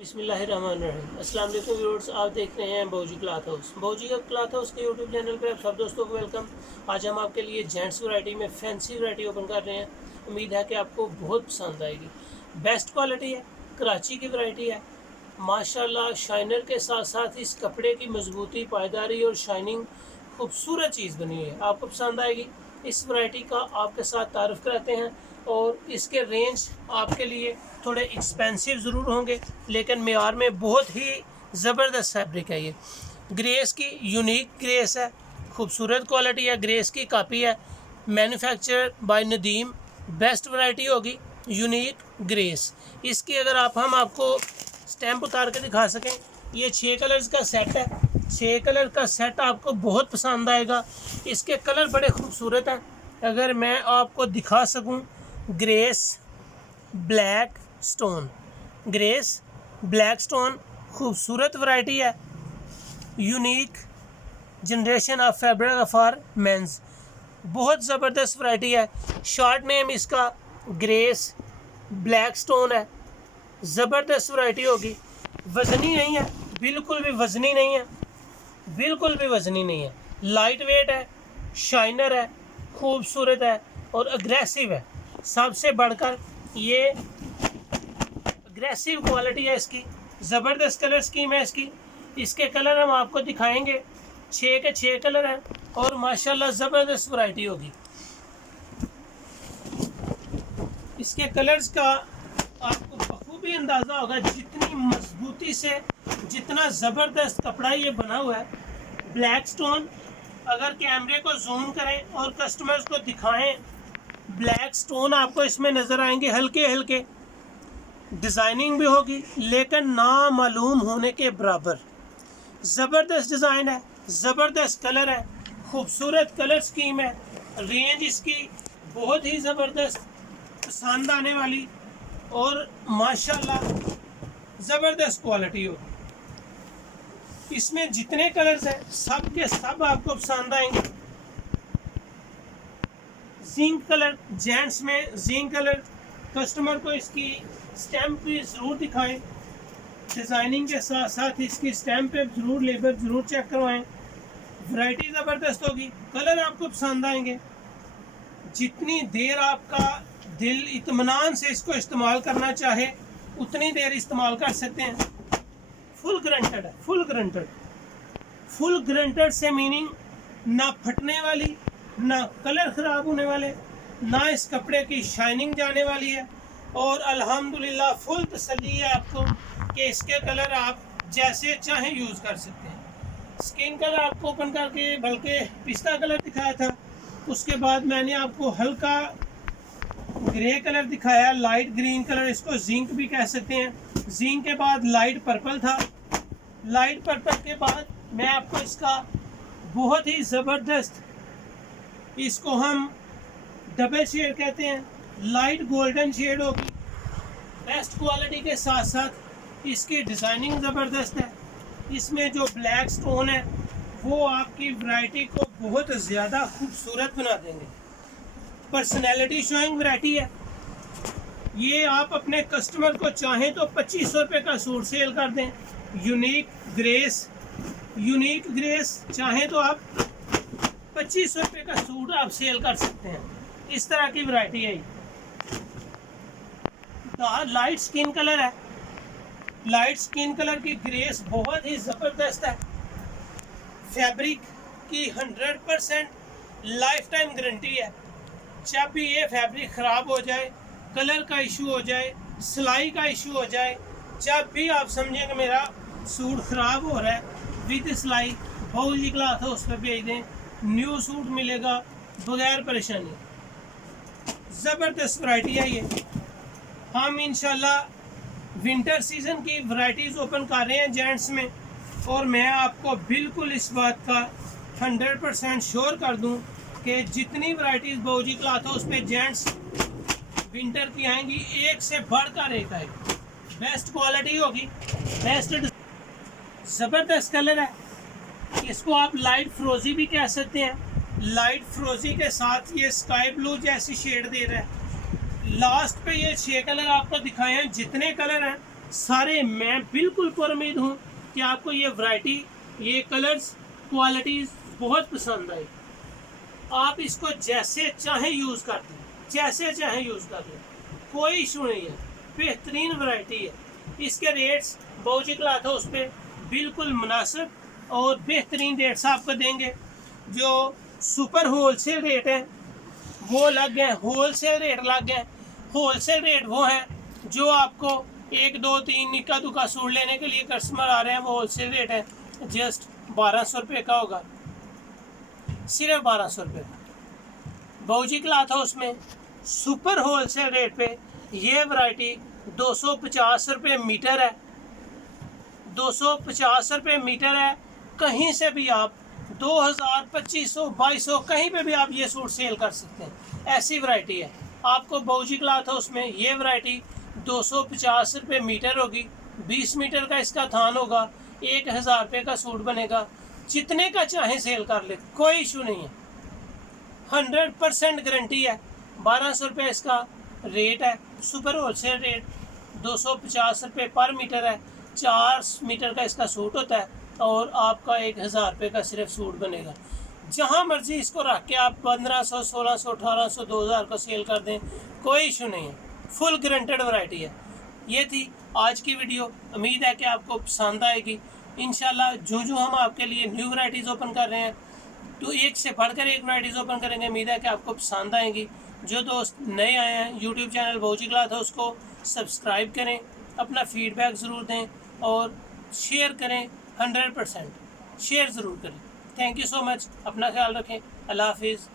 बिस्मिल्लाहिर्रहमानिर्रहीम। अस्सलाम वालेकुम व्यूअर्स, आप देख रहे हैं बहूजी क्लॉथ हाउस। बहूजी क्लॉथ हाउस के यूट्यूब चैनल पर आप सब दोस्तों को वेलकम। आज हम आपके लिए जेंट्स वैरायटी में फैंसी वैरायटी ओपन कर रहे हैं। उम्मीद है कि आपको बहुत पसंद आएगी। बेस्ट क्वालिटी है, कराची की वैरायटी है माशाल्लाह। शाइनर के साथ साथ इस कपड़े की मजबूती, पायदारी और शाइनिंग खूबसूरत चीज़ बनी हुई है, आपको पसंद आएगी। इस वैरायटी का आपके साथ तारुफ कराते हैं और इसके रेंज आपके लिए थोड़े एक्सपेंसिव ज़रूर होंगे, लेकिन मेयार में बहुत ही ज़बरदस्त फैब्रिक है। ये ग्रेस की यूनिक ग्रेस है, खूबसूरत क्वालिटी है, ग्रेस की कापी है, manufacture by Nadeem. Best variety होगी यूनिक ग्रेस। इसकी अगर हम आपको स्टैम्प उतार के दिखा सकें, ये 6 कलर्स का सेट है। 6 कलर का सेट आपको बहुत पसंद आएगा। इसके कलर बड़े खूबसूरत हैं। अगर मैं आपको दिखा सकूं, grace black stone, grace black stone खूबसूरत वैरायटी है। Unique generation of fabric for men's, बहुत ज़बरदस्त वैरायटी है। शॉर्ट नेम इसका ग्रेस ब्लैक स्टोन है। ज़बरदस्त वैरायटी होगी। वज़नी नहीं है, बिल्कुल भी वज़नी नहीं है, बिल्कुल भी वज़नी नहीं है। लाइट वेट है, शाइनर है, खूबसूरत है और अग्रेसिव है। सबसे बढ़कर ये अग्रेसिव क्वालिटी है इसकी। ज़बरदस्त कलर स्कीम है इसकी। इसके कलर हम आपको दिखाएंगे, 6 के 6 कलर हैं और माशाल्लाह ज़बरदस्त वैरायटी होगी। इसके कलर्स का आपको बखूबी अंदाज़ा होगा, जितनी मजबूती से, जितना ज़बरदस्त कपड़ा ये बना हुआ है। ब्लैक स्टोन, अगर कैमरे को जूम करें और कस्टमर्स को दिखाएं, ब्लैक स्टोन आपको इसमें नज़र आएंगे हल्के हल्के। डिज़ाइनिंग भी होगी लेकिन ना मालूम होने के बराबर। ज़बरदस्त डिज़ाइन है, ज़बरदस्त कलर है, खूबसूरत कलर स्कीम है। रेंज इसकी बहुत ही ज़बरदस्त, पसंद आने वाली और माशाल्लाह ज़बरदस्त क्वालिटी हो। इसमें जितने कलर्स हैं सब के सब आपको पसंद आएंगे। जिंक कलर, जेंट्स में जिंक कलर, कस्टमर को इसकी स्टैम्प भी ज़रूर दिखाएं। डिज़ाइनिंग के साथ साथ इसकी स्टैम्प पे ज़रूर, लेबर ज़रूर चेक करवाएं। वैरायटी ज़बरदस्त होगी, कलर आपको पसंद आएंगे। जितनी देर आपका दिल इत्मीनान से इसको इस्तेमाल करना चाहे उतनी देर इस्तेमाल कर सकते हैं। फुल गारंटेड है, फुल गारंटेड। फुल गारंटेड से मीनिंग ना फटने वाली, ना कलर ख़राब होने वाले, ना इस कपड़े की शाइनिंग जाने वाली है। और अल्हम्दुलिल्लाह फुल तसल्ली है आपको कि इसके कलर आप जैसे चाहें यूज़ कर सकते हैं। स्किन कलर आपको ओपन करके बल्कि पिस्ता कलर दिखाया था, उसके बाद मैंने आपको हल्का ग्रे कलर दिखाया, लाइट ग्रीन कलर, इसको जिंक भी कह सकते हैं। जिंक के बाद लाइट पर्पल था, लाइट पर्पल के बाद मैं आपको इसका बहुत ही ज़बरदस्त, इसको हम डबल शेड कहते हैं, लाइट गोल्डन शेड होगी। बेस्ट क्वालिटी के साथ साथ इसकी डिज़ाइनिंग ज़बरदस्त है। इसमें जो ब्लैक स्टोन है वो आपकी वैरायटी को बहुत ज़्यादा खूबसूरत बना देंगे। पर्सनैलिटी शोइंग वैरायटी है ये। आप अपने कस्टमर को चाहें तो 2500 रुपये का सूट सेल कर दें। यूनिक ग्रेस, यूनिक ग्रेस चाहें तो आप 2500 रुपये का सूट आप सेल कर सकते हैं। इस तरह की वैरायटी है। लाइट स्किन कलर है, लाइट स्किन कलर की ग्रेस बहुत ही ज़बरदस्त है। फैब्रिक की 100% लाइफ टाइम गारंटी है। जब भी ये फैब्रिक ख़राब हो जाए, कलर का इशू हो जाए, सिलाई का इशू हो जाए, जब भी आप समझें कि मेरा सूट ख़राब हो रहा है, विद सिलाई बहूजी क्लॉथ हाउस पर भेज दें, न्यू सूट मिलेगा बगैर परेशानी। ज़बरदस्त वैरायटी है ये। हम इंशाल्लाह विंटर सीज़न की वैरायटीज़ ओपन कर रहे हैं जेंट्स में, और मैं आपको बिल्कुल इस बात का 100% श्योर कर दूं कि जितनी वैरायटीज़ बहूजी क्लॉथ हाउस पे जेंट्स विंटर की आएंगी, एक से बढ़कर एक आएगी। बेस्ट क्वालिटी होगी, बेस्ट। ज़बरदस्त कलर है, इसको आप लाइट फ्रोजी भी कह सकते हैं। लाइट फ्रोजी के साथ ये स्काई ब्लू जैसी शेड दे रहा है। लास्ट पे ये 6 कलर आपको दिखाए हैं। जितने कलर हैं सारे मैं बिल्कुल पुरुमीद हूँ कि आपको ये वैरायटी, ये कलर्स, क्वालिटीज़ बहुत पसंद आई। आप इसको जैसे चाहें यूज़ कर दें, जैसे चाहें यूज़ कर लें, कोई इशू नहीं है। बेहतरीन वैरायटी है। इसके रेट्स बाऊजी क्लॉथ हाउस पे बिल्कुल मुनासिब और बेहतरीन रेट्स आपको देंगे। जो सुपर होलसेल रेट है वो अलग है, होलसेल रेट अलग है। होलसेल रेट वो है जो आपको 1 2 3 निक्का दुक्का सूट लेने के लिए कस्टमर आ रहे हैं, वो होलसेल रेट है, जस्ट 1200 रुपये का होगा, सिर्फ 1200 रुपये। बाऊजी क्लॉथ हाउस में सुपर होलसेल रेट पे ये वैरायटी 250 रुपये मीटर है, 250 रुपये मीटर है। कहीं से भी आप 2000, 2500, 2200 कहीं पे भी आप ये सूट सेल कर सकते हैं। ऐसी वैरायटी है। आपको बाऊजी क्लॉथ हाउस में ये वैरायटी 250 रुपये मीटर होगी, 20 मीटर का इसका थान होगा, 1000 रुपये का सूट बनेगा। जितने का चाहे सेल कर ले, कोई इशू नहीं है, 100% गारंटी है। 1200 रुपये इसका रेट है, सुपर होलसेल रेट 250 रुपये पर मीटर है। 4 मीटर का इसका सूट होता है और आपका 1000 रुपये का सिर्फ सूट बनेगा। जहाँ मर्जी इसको रख के आप 1500, 1600, 1800, 2000 को सेल कर दें, कोई इशू नहीं है। फुल गारंटेड वैरायटी है। ये थी आज की वीडियो। उम्मीद है कि आपको पसंद आएगी। इंशाल्लाह जो हम आपके लिए न्यू वैरायटीज़ ओपन कर रहे हैं, तो एक से बढ़कर एक वैरायटीज़ ओपन करेंगे। उम्मीद है कि आपको पसंद आएंगी। जो दोस्त नए आए हैं, यूट्यूब चैनल बाऊजी क्लॉथ हाउस को सब्सक्राइब करें, अपना फीडबैक ज़रूर दें और शेयर करें। 100% शेयर ज़रूर करें। Thank you so much. अपना ख्याल रखें। अल्लाह हाफिज़।